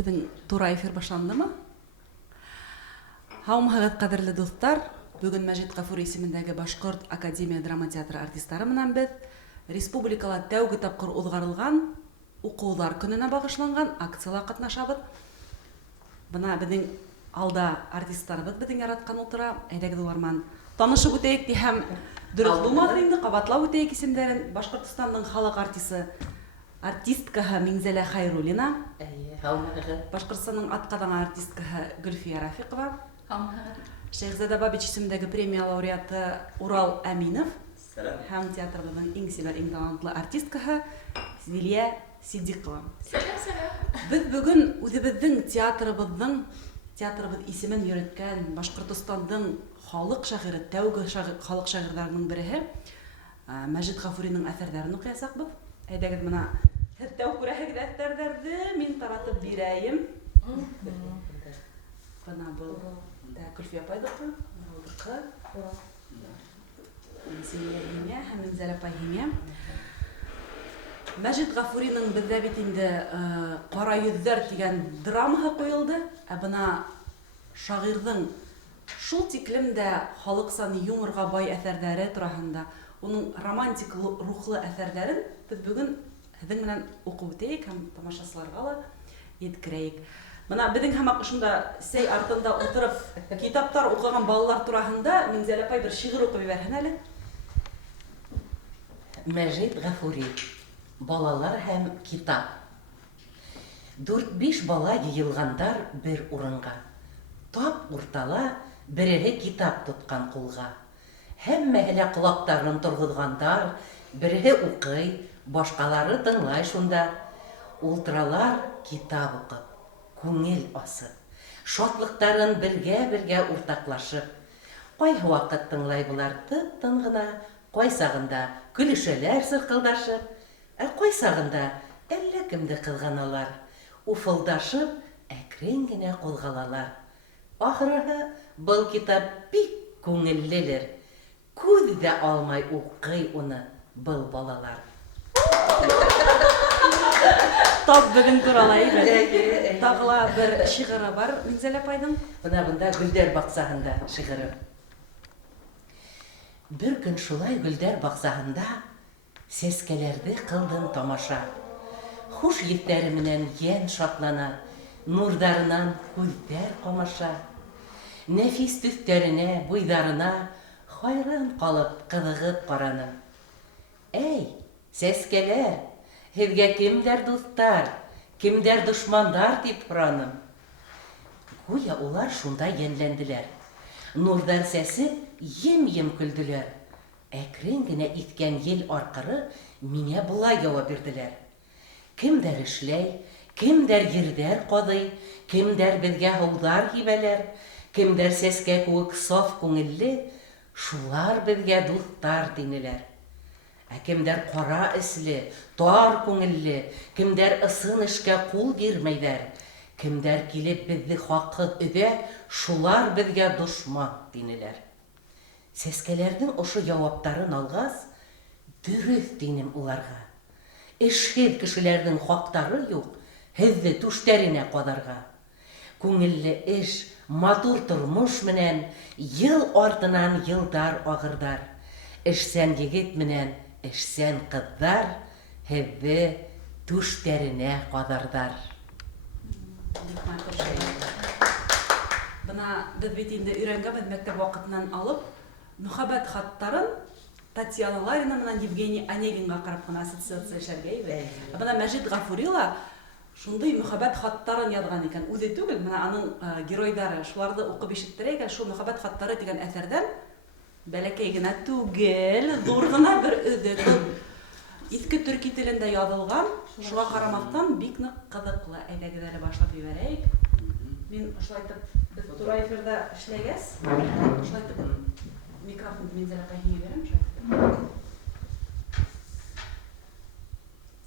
Bizim тура эфир башландымы? Һаумыһығыҙ, ҡәҙерле дуҫтар, бөгөн Мәжит Ғафури исемендәге Башҡорт Академия драма театры артистары менән беҙ республикала тәүге тапҡыр уҙғарылған уҡыуҙар көнөнә бағышланған акцияла ҡатнашабыҙ. Бына беҙҙең алда артисттарыбыҙ беҙҙең яратҡан ултыра. Әйҙәгеҙ улар менән танышып үтәйек тиһәм, дөрөҫ булмаҫ инде, ҡабатлап үтәйек исемдәрен. Башҡортостандың халыҡ артисткаһы Миңзәлә Хәйруллина, Башҡортостандың атҡаҙан артисткаһы Гөлфиә Рафиҡова, Шәйхзада Бабич исемендәге премия лауреаты Урал Әминов һәм театрыбыҙҙың иң сибәр, иң талантлы артисткаһы Зилиә Сидиҡова. Беҙ бөгөн үҙебеҙҙең театрыбыҙ исемен йөрөткән Башҡортостандың халыҡ шағиры, тәүге халыҡ шағирҙарының береһе Мәжит Ғафуриның әҫәрҙәрен уҡыясаҡбыҙ. Әйҙәгеҙ, бына һеҙ тәү күрәһегеҙ әҫәрҙәрҙе, мин таратып бирәйем. Бына был Гөлфиә апайҙыҡы, булдыҡы. Зилиә һиңә һәм Миңзәлә апай һиңә. Мәжит Ғафуриның беҙҙә бит инде «Ҡара йөҙҙәр» тигән драмаһы ҡуйылды. Ә бына шағирҙың шул тиклем дә халыҡсан юморға бай әҫәрҙәре тураһында, уның романтик рухлы әҫәрҙәрен беҙ бөгөн һеҙҙең менән уҡып үтәйек һәм тамашасыларға ла еткерәйек. Бына беҙҙең һәмәк ошонда сәй артында ултырып китаптар уҡыған балалар тураһында Миңзәлә апай бер шиғыр уҡып ебәрһен әле. Мәжит Ғафури. Балалар һәм китап. 4-5 бала йыйылғандар бер урынға. Тап уртала береһе китап тотҡан ҡулға. Һәммәһе лә ҡолаҡтарын торғоҙғандар, береһе уҡый, башҡалары тыңлай шунда. Ултыралар китап уҡып, күңел асып, шатлыҡтарын бергә уртаҡлашып. Ҡайһы ваҡыт тыңлай былар тып-тын ғына, ҡайсағында көлөшәләр сырҡылдашып, ә ҡайсағында әллә кемде ҡыҙғаналар, уфылдашып, әкрен генә ҡуҙғалалар. Ахырыһы, был китап бик күңеллелер. Күҙ ҙә алмай уҡый уны был балалар. Тап бөгөн турала әйбәт. Тағы ла бер шиғыры бар Миңзәлә апайҙың. Бында Гөлдәр баҡсаһында шиғыры. Бер көн шулай Гөлдәр баҡсаһында сәскәләрҙе ҡылдым тамаша. Хуш еҫтәре менән йән шатлана, нурҙарынан күҙҙәр ҡамаша. Нәфис төҫтәренә, буйҙарына хайран ҡалып, ҡыҙығып ҡараным. Әй, сәскәләр, һеҙгә кемдәр дуҫтар, кемдәр дошмандар тип һораным. Гүйә улар шунда йәнләнделәр. Нурҙар сәсеп, ем-ем көлдөләр. Әкрен генә иҫкән ел арҡыры миңә былай яуап бирҙеләр. Кемдәр эшләй, кемдәр ерҙәр ҡаҙый, кемдәр беҙгә һыуҙар һибәләр, кемдәр сәскә кеүек саф күңелле, шулар беҙгә дуҫтар тинеләр. Ә кемдәр ҡара эсле, тар күңелле, кемдәр ысын эшкә ҡул бирмәйҙәр, кемдәр килеп беҙҙе хаҡһыҙ өҙә, шулар беҙгә дошман тинеләр. Сәскәләрҙең ошо яуаптарын алғас, дөрөҫ тинем уларға. Эшһеҙ кешеләрҙең хаҡтары юҡ, һеҙҙе түштәренә ҡаҙарға. Күңелле эш, матур тормош менән, йыл артынан йылдар ағырҙар. Эшсән егет менән эшсән ҡыҙҙар, һеҙҙе түштәренә ҡаҙарҙар. Бына беҙ бит инде өйрәнгәнбеҙ мәктәп ваҡытынан алып, мөхәббәт хаттарын Татьяна Ларина менән Евгений Онегинға ҡарап ҡына ассоциация эшләргә ебәр. Бына Мәжит Ғафури ла шундай мөхәббәт хаттарын яҙған икән. Үҙе түгел, бына аның геройдары, шуларҙы уҡып ишеттерәйек. Шул мөхәббәт хаттары тигән әҫәрҙән бәләкәй генә түгел, ҙур ғына бер өҙөк. Иҫке төрки телендә яҙылған, шуға ҡарамаҫтан бик ныҡ ҡыҙыҡлы. Әйҙәгеҙ әле башлап ебәрәйек. Мин ошолайтып, беҙ тура эфирҙа эшләгәс, ошолайтып микрофонды Миңзәлә апай һиңә бирәм.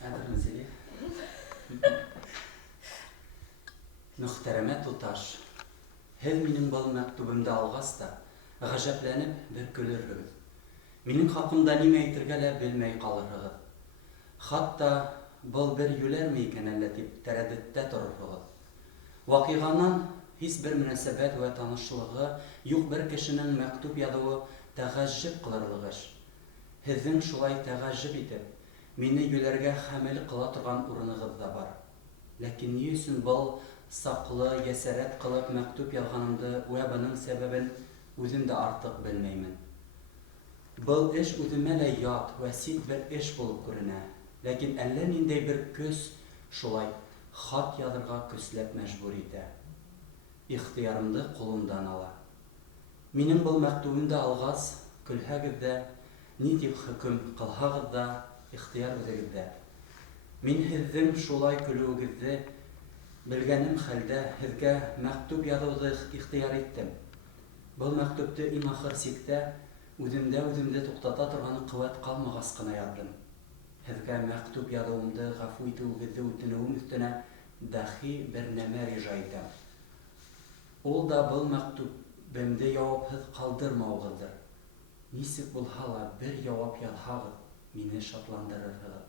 Әҙерме, Зилиә? Мөхтәрәмә туташ, һеҙ минең был мәктүбемде алғас та, ғәжәпләнеп бер көлөрһөгөҙ. Минең хаҡымда нимә әйтергә лә белмәй ҡалырһығыҙ. Хатта был бер йүләрме икән әллә тип тәрәҙәттә торорһығыҙ. Вакыйганан һис бер мөнәсәбәт вә танышлыгы юк бер кешенең мәктүб язуы тәгаҗҗиб кылырлык эш. Һезнең шулай тәгаҗҗиб итеп, мине юләргә хәмел кыла торган урыныгыз да бар. Ләкин ни өчен был саклы ясәрәт кылып мәктүб язганымды вә буның сәбәбен үзем дә артык белмәймен. Был эш үземә лә ят вә сит бер эш булып күренә. Ләкин әллә ниндәй бер көс шулай хат язырга көчләп мәҗбүр итә. Ихтыярымды кулымдан ала. Минем был мәктүбемне алгас, көлһәгез дә, ни дип хөкем кылһагыз да, ихтыяр үзегездә. Мин һезнең шулай көлүегезне белгәнем хәлдә һезгә мәктүб язуды ихтыяр иттем. Был мәктүбте иң ахыр сиктә үземдә туктата торган куәт калмагас кына яздым. Һезгә мәктүб язуымды гафу итүегезне үтенүем өстенә дәхи бер нәмә рижа итәм. Ул да был мәктүбемде җавапсыз калдырмаугыздыр. Нисек булса ла бер җавап язһагыз, мине шатландырырсыз.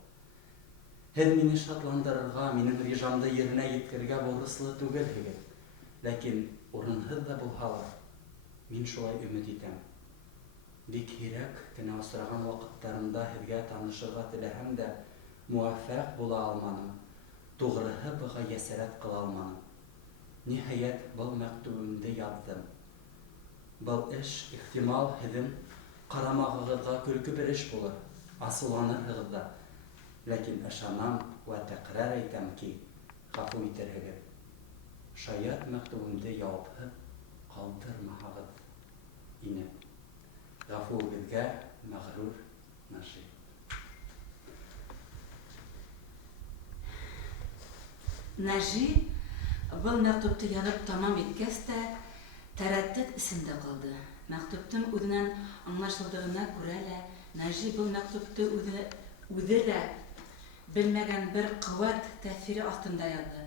Һез мине шатландырырга, минем рижамды yerine yetkirгә бурычлы түгелсегез. Ләкин урынсыз да булса ла, мин шулай өмет итәм. Бик һирәк кенә осраган вакытларымда һезгә танышырга теләһәм дә, муаффәк була алмадым. Тугрыһы быга ясәрәт кыла алмадым. Ниһаять, был мәктүбемде яздым. Был эш ихтимал һезнең карамагыгызга көлке бер эш булыр, асылланырсыз да. Ләкин ышанам вә тәкрар әйтәм ки, гафу итәрсегез. Шаят мәктүбемде җавапсыз калдырмаһагыз ине. Гафуыгызга мәгърур Нәҗип. Нәҗип был мәктүбте язып тамам иткәч тә тәрәддүд исендә калды. Мәктүбтең үзеннән аңлашылдыгына күрә лә, Нәҗип был мәктүбте үзе дә белмәгән бер куәт тәэсире астында язды.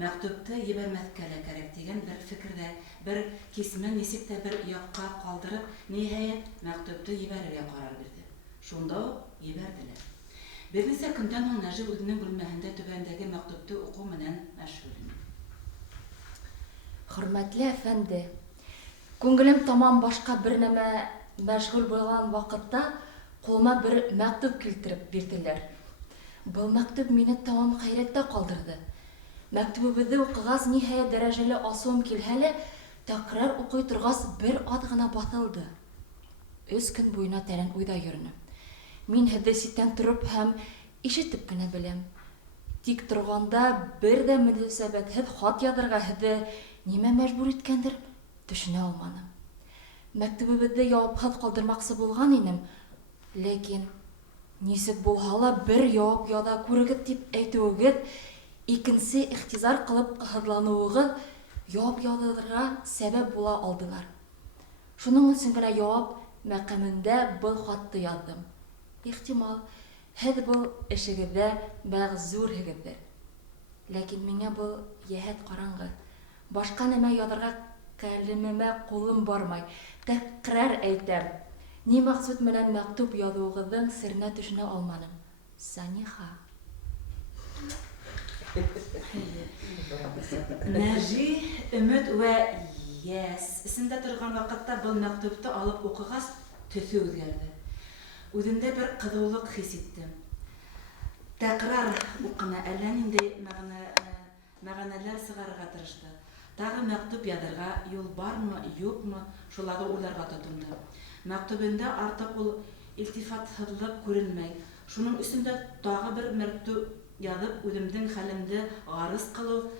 Мәктүбте ебәрмәскә лә кирәк дигән бер фикердә, бер кисмен нисек тә бер якка калдырып, ниһаять мәктүбте ебәрергә карар бирде. Шунда ук ебәрделәр. Берничә көндән соң Нәҗип үзенең бүлмәһендә түбәндәге мәктүбте уку менән мәшгуль иде. Хөрмәтле әфәнде, күңелем тамам башка бер нәмә мәшгуль булган вакытта кулыма бер мәктүб килтереп бирделәр. Был мәктүб мине тамам хәйрәттә калдырды. Мәктүбебезне укыгас, ниһаять дәрәҗәле асуым килһә лә, тәкрар укый торгас бер ат гына басылды. 3 көн буена тәрән уйда йөрдем. Мин һеҙҙе ситтән тороп һәм ишетеп кенә беләм. Тик торганда бер дә мөнәсәбәтһеҙ хат язырга һеҙҙе нимә мәжбүр иткәндер, төшөнә алманым. Мәктүбебеҙҙе яуапһыҙ ҡалдырмаҡсы булған инем, ләкин нисек булһа ла бер яуап яҙа күрегеҙ тип әйтеүегеҙ, икенсе ихтизар ҡылып һыҙланыуығыҙ яуап яҙырға сәбәп була алдылар. Шуның өсөн генә яуап мәҡәмендә был хатты яҙҙым. Ихтимал, һеҙ был эшегеҙҙә мәғзүрһегеҙҙер. Ләкин миңә был йәһәт ҡараңғы. Башҡа нәмә яҙырға кәлимемә ҡулым бармай. Тәкрар әйтәм, ни маҡсут менән мәктүб яҙыуығыҙҙың серенә төшөнә алманым. Саниха. Нәҗип өмөт вә яс исендә торган вакытта был мәктүбте алып укыгас, төҫө үҙгәрҙе. Үҙендә бер ҡыҙыулыҡ хис итте. Тәкрар уҡыны, әллә ниндәй мәғәнәләр сығарырға тырышты. Тағы мәктүб яҙырға юл бармы, юҡмы, шуларҙы уйларға тотондо. Мәктүбендә артыҡ ул илтифатһыҙлыҡ күренмәй. Шуның өсөн дә тағы бер мәктүб яҙып, үҙемдең хәлемде ғарыз ҡылыу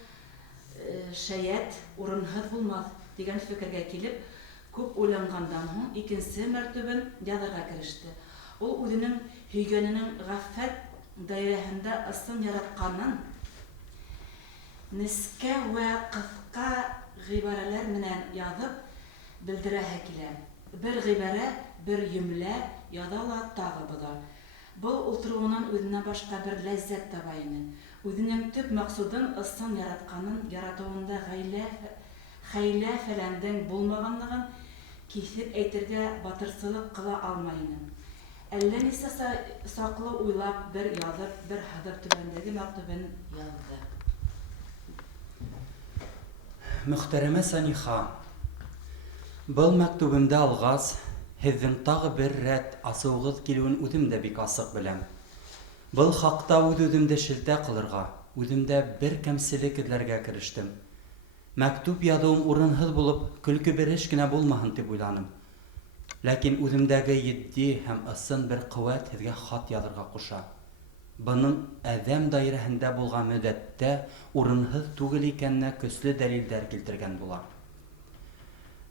шәйәт, урынһыҙ булмаҫ дигән фекергә килеп, күп уйланғандан һуң икенсе мәктүбен яҙырға кереште. Ул үҙенең һөйгәненең ғәффәт даирәһендә ысын яратҡанын нескә вә ҡыҫҡа ғибарәләр менән яҙып белдерәһе килә. Бер ғибәрә, бер йөмлә яҙа ла тағы боҙа. Был ултырыуынан үҙенә башҡа бер ләззәт таба ине. Үҙенең төп маҡсудын ысын яратҡанын, яратыуында хәйлә фәләндең булмағанлығын киҫеп әйтергә батырсылык ҡыла алмай ине. Әллә нисә саҡлы уйлап, бер яҙып, бер һыҙып түбәндәге мәктүбен яҙҙы. Мөхтәрәмә Саниха, был мәктүбемдә алгас, һеҙҙең тағы бер рәт асыуығыҙ килеүен үҙем дә бик асыҡ беләм. Был хаҡта үҙ-үҙемде шелтә ҡылырға, үҙемдә бер кәмселек эҙләргә керештем. Мәктүб яҙыуым урынһыҙ булып, көлкө бер эш кенә булмаһын тип уйланым. Ләкин үҙемдәге етди һәм ысын бер ҡеүәт һеҙгә хат яҙырға ҡуша. Бының әҙәм даирәһендә булған мөҙәттә урынһыҙ түгел икәненә көслө дәлилдәр килтергән була.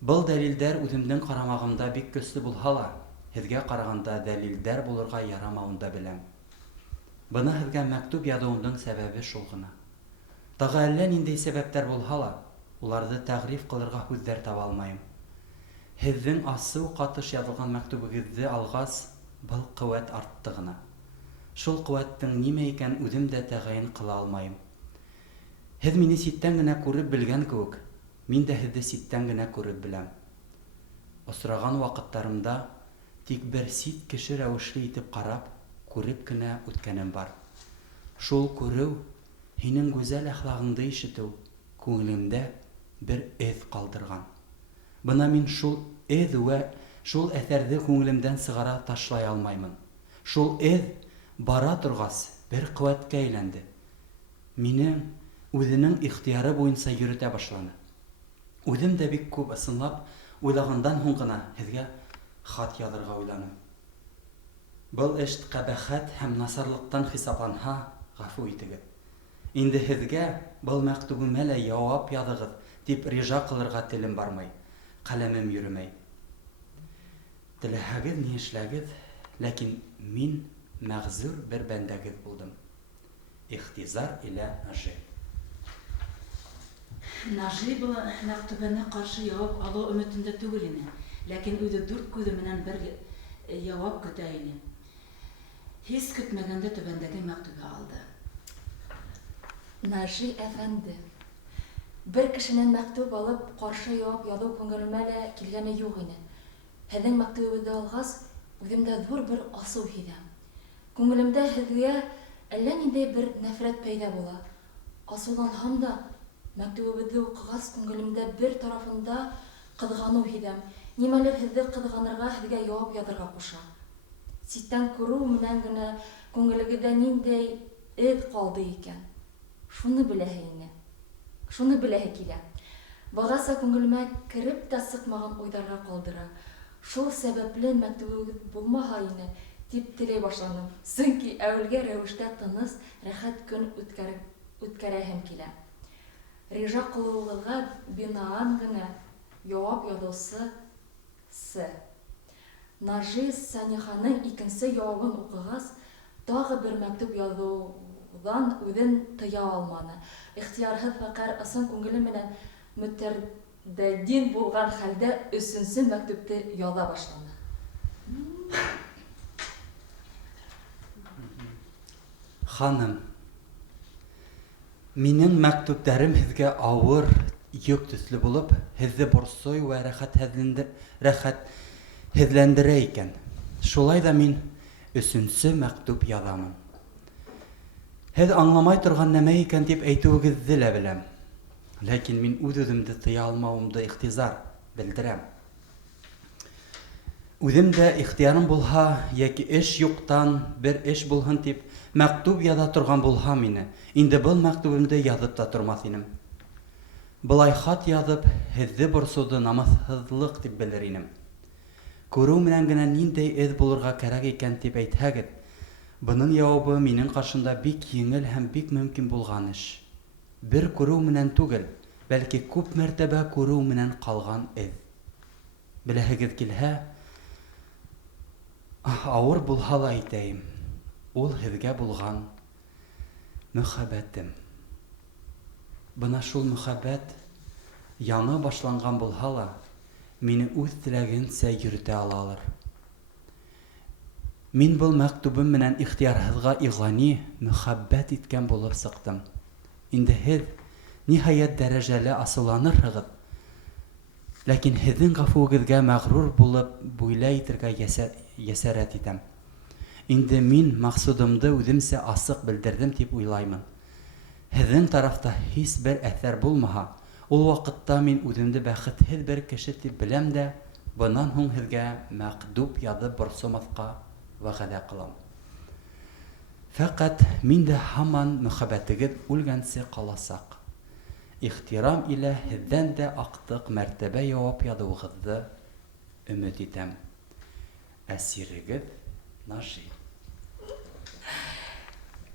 Был дәлилдәр үҙемдең ҡарамағымда бик көслө булһа ла, һеҙгә ҡарағанда дәлилдәр булырға ярамауын да беләм. Бына һеҙгә мәктүб яҙыуымдың сәбәбе шул ғына. Тағы әллә ниндәй сәбәптәр булһа ла, уларҙы тәғриф ҡылырға һүҙҙәр таба алмайым. Һеҙҙең асыу ҡатыш яҙылған мәктүбегеҙҙе алғас, был ҡеүәт артты ғына. Шул ҡеүәттең нимә икән үҙем дә тәғәйен ҡыла алмайым. Һеҙ мине ситтән генә күреп белгән кеүек, мин дә һеҙҙе ситтән генә күреп беләм. Осраған ваҡыттарымда тик бер сит кеше рәүешле итеп ҡарап, күреп кенә үткәнем бар. Шул күреү, һинең гүзәл әхлағыңды ишетеү, күңелемдә бер эҙ ҡалдырған. Бына мин шул эҙ вә шул әҫәрҙе күңелемдән сығара ташлай алмаймын. Шул эҙ бара торғас бер ҡеүәткә әйләнде. Минең үҙенең ихтыяры буйынса йөрөтә башланы. Үҙем дә бик күп ысынлап уйлағандан һуң ғына һеҙгә хат яҙырға уйланым. Был эш ҡәбәхәт һәм насарлыҡтан хисапланһа, ғәфү итегеҙ. Инде һеҙгә был мәктүбемә лә яуап яҙығыҙ тип рижа ҡылырға телем бармай, ҡәләмем йөрөмәй. Теләһәгеҙ ни эшләгеҙ, ләкин мин мәғзур бер бәндәгеҙ булдым. Ихтизар илә Нажи. Нажи был мәктүбәне ҡаршы яуап алыу өмөтөндә түгел ине, ләкин үҙе дүрт күҙе менән бер яуап көтә ине. Һис көтмәгәндә түбәндәге мәктүбе алды. Нажи әфәнде, бер кешенән мәктүб алып, ҡаршы яуап яҙыу күңелемә лә килгәне юҡ ине. Һеҙҙең мәктүбегеҙҙе алғас, үҙемдә ҙур бер асыу һиҙәм. Күңелемдә һеҙгә әллә ниндәй бер нәфрәт пәйҙә була. Асыуланһам да, мәктүбегеҙҙе уҡығас, күңелемдә бер тарафында ҡыҙғаныу һиҙәм. Нимәлер һеҙҙе ҡыҙғанырға, һеҙгә яуап яҙырға ҡуша. Ситтән күреү менән генә күңелегеҙҙә ниндәй эҙ ҡалды икән. Шуны беләһе ине. Шуны беләһе килә. Бығаса күңелемә кереп тә сыҡмаған уйҙарға ҡалдыра. Шул сәбәпле мәктүбегеҙ булмаһа ине, тип теләй башланым. Сөнки әүелгә рәүештә тыныс, рәхәт көн үткәрәһем килә. Рижа ҡылыуығыҙға бинаан гына яуап яҙыусы С. Нажи Саниханың икенсе яуабын уҡығас, тағы бер мәктүб яҙыуҙан үҙен тыя алманы. Ихтыярһыҙ фәҡәр ысын күңеле менән мөтәрдәдин булған хәлдә өсөнсө мәктүбте яҙа башланы. Ханым, минең мәктүптәрем һеҙгә ауыр, йөк төҫлө булып, һеҙҙе борсой вә рәхәтһеҙләндерә икән. Шулай да мин өсөнсө мәктүп яҙамын. Һеҙ аңламай торған нәмә икән тип әйтеүегеҙҙе лә беләм. Ләкин мин үҙ-үҙемде тыя алмауымды ихтизар белдерәм. Үҙем дә ихтыярым булһа, йәки эш юҡтан бер эш булһын тип, мәктүп яҙа торған булһа мине, инде был мәктүбемде яҙып та тормаҫ инем. Былай хат яҙып, һеҙҙе борсоуҙы намыҫһыҙлыҡ тип белер инем. Күреү менән генә ниндәй эҙ булырға кәрәк икән тип әйтһәгеҙ, бының яуабы минең ҡаршымда бик еңел һәм бик мөмкин булған эш. Бер күреү менән түгел, бәлки күп мәртәбә күреү менән ҡалған эҙ. Беләһегеҙ килһә, ауыр булһа ла әйтәйем, ул һеҙгә булған мөхәббәтем. Бына шул мөхәббәт яңы башланған булһа ла, мине үҙ теләгенсә йөрөтә алалыр. Мин был мәктүбем менән ихтыярһыҙға иғлани, мөхәббәт иткән булып сыҡтым. Инде һеҙ ниһайәт дәрәжәле асыуланырһығыҙ, ләкин һеҙҙең ғәфүегеҙгә мәғрур булып буйлай итергә йәсәрәт итәм. Инде мин маҡсудымды үҙемсә асыҡ белдерҙем тип уйлаймын. Һеҙҙең тарафта һис бер әҫәр булмаһа, Ул вакытта мин үземне бәхетһез бер кеше дип беләм дә, буннан һуң һезгә мәктүп язып борсымаска вәгъдә кылам. Фәкать миндә һаман мөхәббәтегез үлгәнсе каласак. Ихтирам илә һездән дә актык мәртәбә җавап язуыгызны өмет итәм. Әсирегез Нажи.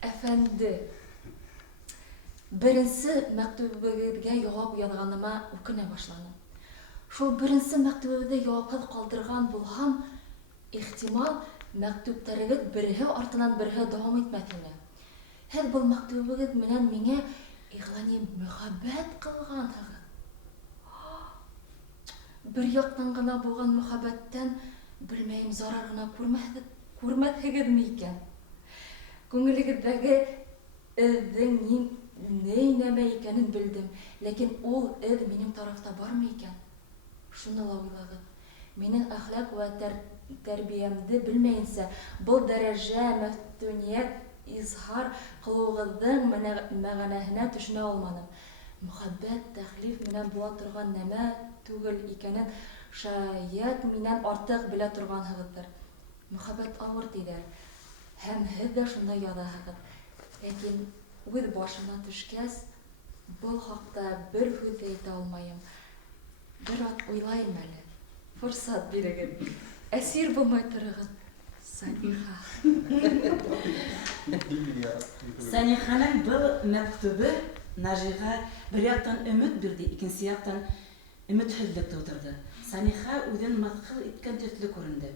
Әфәнде, беренсе мәктүбегезгә җавап язганыма үкенә башланым. Шул беренсе мәктүбегезне җавапсыз калдырган булһам, ихтимал мәктүпләрегез берсе артыннан берсе дәвам итмәс иде. Һәр бу мәктүбегез менән миңа игълани мөхәббәт кылгансыз. Бер яктан гына булган мөхәббәттән белмәйм зарар гына күрмәссегезме икән? Күңелегездәге эҙҙең ни нәмә икәнен белдем, ләкин ул эҙ минең тарафта бармы икән? Шуны ла уйлагыҙ. Минең әхлаҡ вә тәрбиәмде белмәйенсә, был дәрәжә мәфтүниәт изһар ҡылыуығыҙҙың мәғәнәһенә төшөнә алманым. Мөхәббәт тәхлиф менән була торған нәмә түгел икәнен шаят минән артыҡ белә торғанһығыҙҙыр. Мөхәббәт ауыр тиҙәр, һәм һеҙ дә шунда яҙаһығыҙ. Ләкин үҙ башына төшкәс, был хаҡта бер һүҙ әйтә алмайым. Бер аҙ уйлайым әле. Форсат бирегеҙ. Әсир булмай торығыҙ. Саниха. Саниханың был мәктүбе Нажиға бер яктан өмөт бирде, икенсе яктан өмөтһөҙлөк тыуҙырҙы. Саниха үҙен мыҫҡыл иткән төҫлө күренде.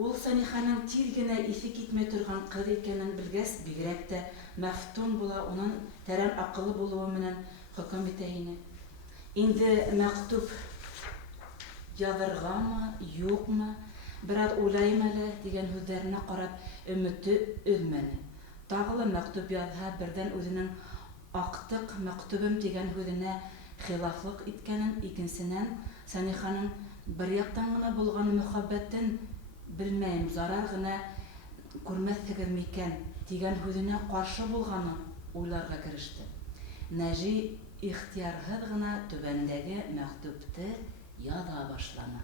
Ул Саниханың тиҙ генә иҫе китмәй торған ҡыҙ икәнен белгәс, бигерәк тә мәфтун була, уның тәрән аҡыллы булыуы менән хөкөм итә ине. Инде мәктүп яҙырғамы, юҡмы, бер аҙ уйлайым әле дигән һүҙҙәренә ҡарап өмөтө өҙмәне. Тағы ла мәктүп яҙһа, берҙән үҙенең аҡтыҡ мәктүбем дигән һүҙенә хилафлыҡ иткәнен, икенсенән Саниханың бер яҡтан ғына булған мөхәббәтен белмәйем, зарар ғына күрмәҫһегеҙ микән дигән һүҙенә ҡаршы булғанын уйларға кереште. Нәжи ихтиярһыҙ ғына түбәндәге мәктүпте яҙа башланы.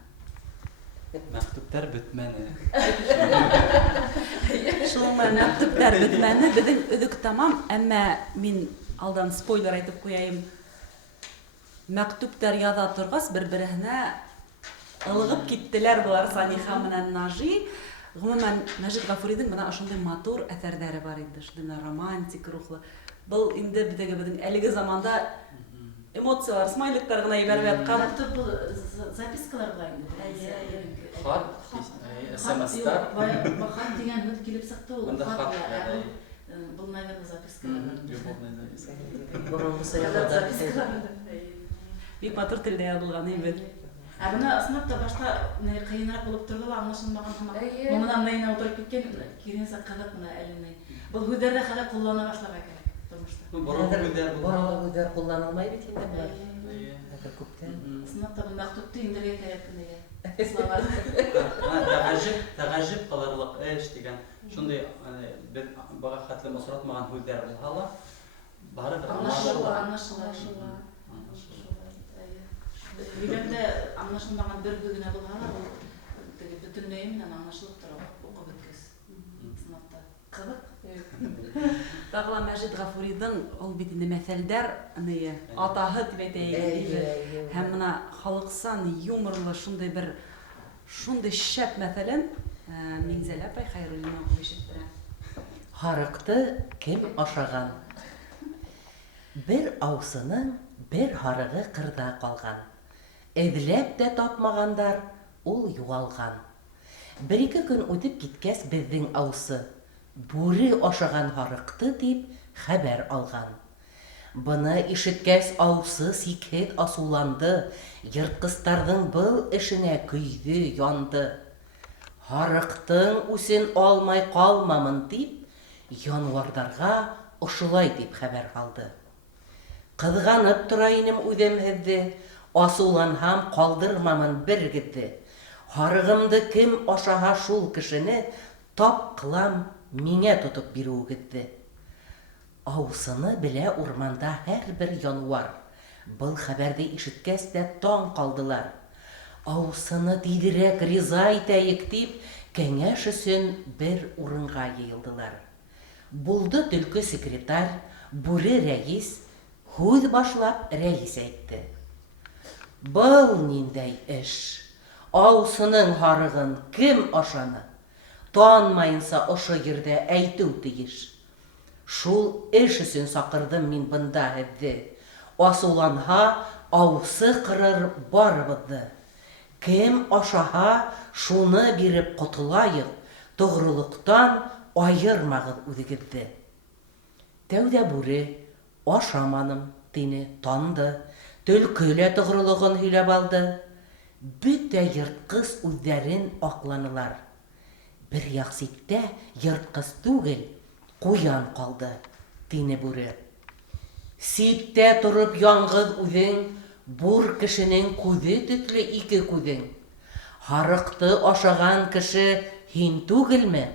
Мәктүптәр бөтмәне. Шулай мәктүптәр бөтмәне, беҙҙең өҙөк тамам, әммә мин алдан спойлер әйтеп ҡуяйым. Мәктүптәр яҙа торғас, бер-береһенә ылығып киттеләр былар Саниха менән Нажи. Ғөмүмән, Мәжит Ғафуриҙың бына ошондай матур әҫәрҙәре бар инде, шундай романтик рухлы. Был инде беҙҙең әлеге заманда эмоциялар, смайликтар ғына ебәреп ятҡан. Мәктүп был запискалар була инде. Хат, СМС-тар. Хат дигән һүҙ килеп сыҡты ул. Бында хат. Был, наверное, записка. Любовная записка. Боронғоса яҙылды. Бик матур телдә яҙылған һәйбәт. Ә бына ысынлап та башта ҡыйыныраҡ булып торҙо ла, аңлашылмаған һымаҡ. Һуңынан мыйына ултырып киткән, киреһенсә ҡыҙыҡ бына әллә. Был һүҙҙәрҙе хәҙер ҡуллана башларға кәрәк тормошта. Боронғо һүҙҙәр булһа. Боронғо һүҙҙәр ҡулланылмай бит инде былар. Хәҙер күптән. Ысынлап та был мәктүпте индерергә кәрәк кенәгә. Слова. Тәғәжжеп ҡылырлыҡ эш дигән. Шундай беҙ быға хәтле осратмаған һүҙҙәр булһа ла, барыбер Аңлашыла. Һөйләмдә аңлашылмаған бер һүҙ генә булһа ла, ул бөтөнләй менән аңлашылып тора, уҡып бөткәс. Ысынлап та ҡыҙыҡ. Тағы ла Мәжит Ғафуриҙың ул бит инде мәҫәлдәр атаһы тип әйтәйек. Һәм бына халыҡсан, юморлы шундай бер шундай шәп мәҫәлен Миңзәлә апай Хәйруллина уҡып ишеттерә. Һарыҡты кем ашаған? Бер аусының бер һарығы ҡырҙа ҡалған. Эҙләп тә тапмағандар, ул юғалған. Бер-ике көн үтеп киткәс, беҙҙең аусы бүре ашаған һарыҡты тип хәбәр алған. Быны ишеткәс, аусы сикһеҙ асыуланды, йыртҡыстарҙың был эшенә көйҙө, янды. Һарыҡтың үсен алмай ҡалмамын тип, януарҙарға ошолай тип хәбәр һалды. Ҡыҙғанып тора инем үҙем һеҙҙе, асыуланһам ҡалдырмамын бергеҙҙе. Һарығымды кем ашаһа шул кешене, тап ҡылам миңә тотоп биреүегеҙҙе. Аусыны белә урманда һәр бер януар. Был хәбәрде ишеткәс тә таң калдылар. Аусыны тидерәк риза итәйек дип, кәңәш өсөн бер урынга йыелдылар. Булды төлке секретарь, бүре рәис, һүҙ башлап рәис әйтте. Был ниндәй эш? Аусының һарығын кем ашаны? Танмайынса ошо ердә әйтеү тиеш. Шул эш өсөн саҡырҙым мин бында һеҙҙе. Асыуланһа, аусы ҡырыр барыбыҙҙы. Кем ашаһа, шуны биреп ҡотолайыҡ. Тоғролоҡтан айырмағыҙ үҙегеҙҙе. Тәүҙә бүре, ашаманым, тине, танды. Төлкө лә тоғролоғон һөйләп алды. Бөтә йыртҡыс үҙҙәрен аҡланылар. Бер яҡ ситтә йыртҡыс түгел, ҡуян ҡалды, тине бүре. Ситтә тороп яңғыҙ үҙең, бур кешенең күҙе төҫлө ике күҙең. Һарыҡты ашаған кеше һин түгелме?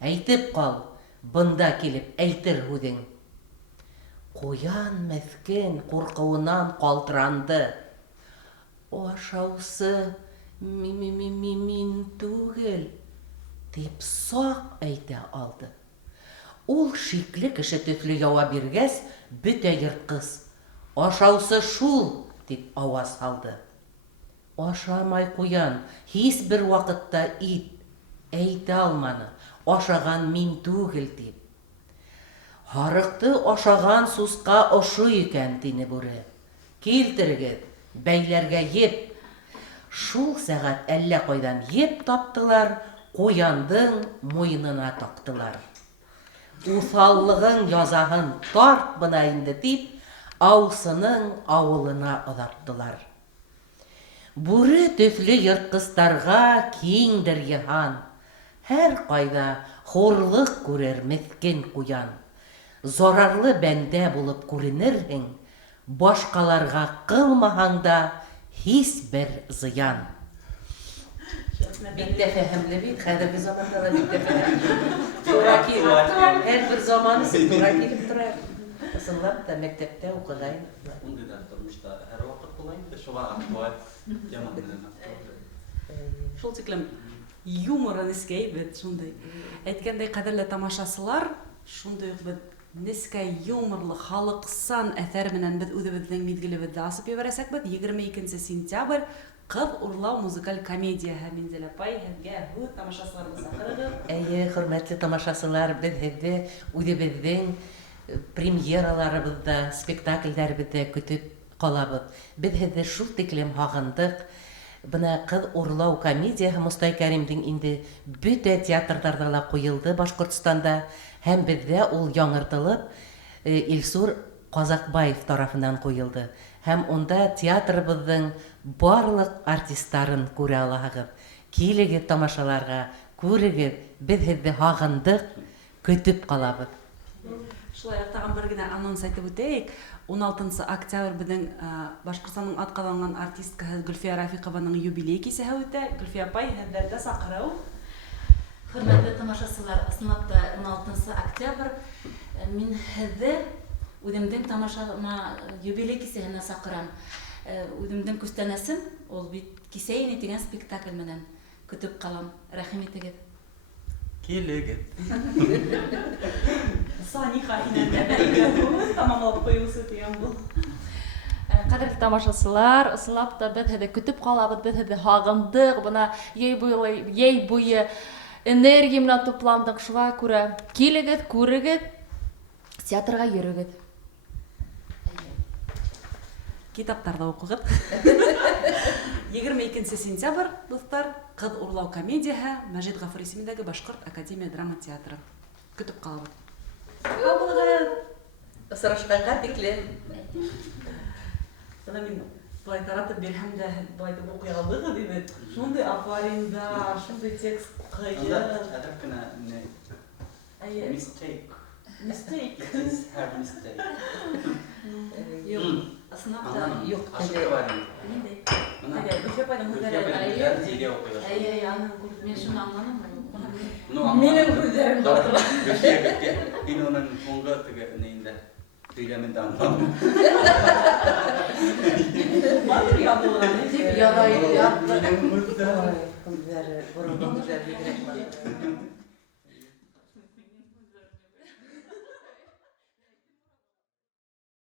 Әйтеп ҡал, бында килеп әйтер һүҙең. Ҡуян меҫкен ҡурҡыуынан ҡалтыранды. Ашаусы мин түгел, тип саҡ әйтә алды. Ул шикле кеше төҫлө яуап биргәс, бөтә йыртҡыс. Ашаусы шул, тип ауаз салды. Ашамай ҡуян, һис бер ваҡытта ит. Әйтә алманы, ашаған мин түгел, тип. Һарыҡты ашаған сусҡа ошо икән, тине бүре. Килтерегеҙ, бәйләргә еп. Шул сәғәт әллә ҡайҙан еп таптылар, ҡуяндың муйынына таҡтылар. Уҫаллығың язаһын тарт бына инде тип, аусының ауылына оҙаттылар. Бүре төҫлө йыртҡыстарға киңдер йыһан. Һәр ҡайҙа хурлыҡ күрер меҫкен ҡуян. Зарарлы бәндә булып күренерһең, башҡаларға ҡылмаһаң да һис бер зыян. Бик тә фәһемле бит, хәҙерге заманда ла бик тә фәһемле. Тура килеп, һәр бер заман өсөн тура килеп тора. Ысынлап та мәктәптә уҡығайны. Ундай да тормошта һәр ваҡыт була инде, шуға актуаль, яман менән актуаль. Шул тиклем юморы нескәй бит, шундай. Әйткәндәй, ҡәҙерле тамашасылар, шундай уҡ бит нескәй юморлы, халыҡсан әҫәр менән беҙ үҙебеҙҙең миҙгелебеҙҙе асып ебәрәсәкбеҙ. 22 сентябрь ҡыҙ урлау музыкаль комедияһы. Минзәл апай, һеҙгә һүҙ, тамашасыларҙы саҡырығыҙ. Әйе, хөрмәтле тамашасылар, беҙ һеҙҙе үҙебеҙҙең премьераларыбыҙҙа, спектаклдәребеҙҙә көтөп ҡалабыҙ. Беҙ һеҙҙе шул тиклем һағындыҡ. Бына ҡыҙ урлау комедияһы Мостай Кәримдең инде бөтә театрҙарҙа ла ҡуйылды Башҡортостанда, һәм беҙҙә ул яңыртылып Илсур Ҡазаҡбаев тарафынан ҡуйылды. Һәм унда театрыбыҙҙың барлыҡ артистарын күрә алаһығыҙ. Килегеҙ тамашаларға, күрегеҙ, беҙ һеҙҙе һағындыҡ, көтөп ҡалабыҙ. Шулай тағын бер генә анонс әйтеп үтәйек. 16 октябрь беҙҙең Башҡортостанның атҡаҙанған артисткаһы Гөлфиә Рафиҡованың юбилей кисәһе үтә. Гөлфиә апай, һеҙҙәрҙе саҡырыу. Хөрмәтле тамашасылар, ысынлап та 16 октябрь мин һеҙҙе үҙемдең тамашама юбилей кисәһенә саҡырам. Үҙемдең күстәнәсем, ул бит кисә ине тигән спектакль менән көтөп ҡалам. Рәхим итегеҙ. Килегеҙ. Саниха инән тамамлап ҡуйыусы тигән был. Ҡәҙерле тамашасылар, ысынлап та беҙ һеҙҙе көтөп ҡалабыҙ, беҙ һеҙҙе һағындыҡ, бына йәй буйы энергия менән тупландыҡ, шуға күрә килегеҙ, күрегеҙ, театрға йөрөгөҙ. Китаптарҙа уҡығыҙ. 22 сентябрь, дуҫтар, ҡыҙ урлау комедияһы Мәжит Ғафур исемендәге Башҡорт академия драма театры. Көтөп ҡалабыҙ. Ҡабылығыҙ! Осрашҡанға тиклем. Бына мин былай таратып бирһәм дә, былай тип уҡый алабыҙ бит. Шундай аквариндар, шундай текст ҡыйын. Әҙер кенә Әйе. mistake. Mistake. It is her mistake. Юҡ, ысынлап та Юҡ, Ашыҡ бар инде. Ниндәй? Бына Әйе, Гөлфиә апайҙың Гөлфиә һүҙҙәре. апайҙың һүҙҙәрен тиҙгә уҡыйҙар. әйе, аны мин шуны аңланым. Ну, Гөлфиә, һин уның һуңғы теге инендә Сөйләмен дә аңламыйм. Батыр ябылган дип Янай ятты. Минем мурда. Ой, күзләре, борынның күзләре бигрәк матур.